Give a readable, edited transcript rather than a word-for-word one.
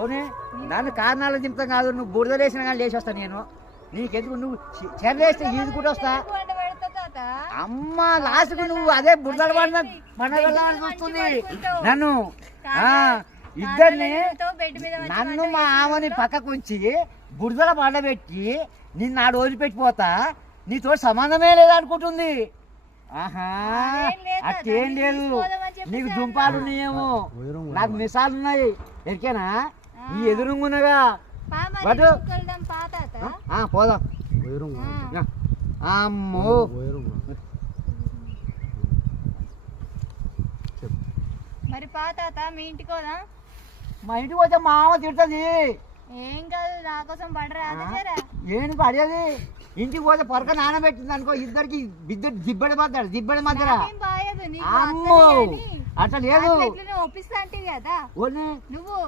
ఓనే నన్ను కారణాలు దింపుతాం కాదు, నువ్వు బురద వేసినా కానీ లేచి వస్తా నేను. నీకెందుకు, నువ్వు చెరలేస్తే ఈదుకుంటూ వస్తా. అమ్మ లాస్ట్కు నువ్వు అదే బురదలు పండగలని చూస్తుంది నన్ను. ఇద్దరిని నన్ను మా ఆమెని పక్కకు ఉంచి బురదల పండబెట్టి నిన్ను ఆడు వదిలిపెట్టిపోతా, నీతో సంబంధమే లేదనుకుంటుంది. ఆహా అట్టేం లేదు, నీకు దుంపాలు ఉన్నాయేమో, నాకు మిసాలు ఉన్నాయి ఎరికేనా, ఈ ఎదురుంగున్నగా బట్ పోదాం. అమ్మో మరి పాత మీ ఇంటికి పోదా? మా ఇంటికి పోతే మా అమ్మ తిడుతుంది. ఏం కాదు, నా కోసం పడరా. ఏంటి పడేది, ఇంటికి పోతే పొరక నానబెట్టింది అనుకో, ఇద్దరికి దిబ్బడి మాట్లాడు, దిబ్బడి మాట్లాడా. బాయదు అమ్మో అట్లా లేదు, ఒప్పిస్తా అంటే కదా నువ్వు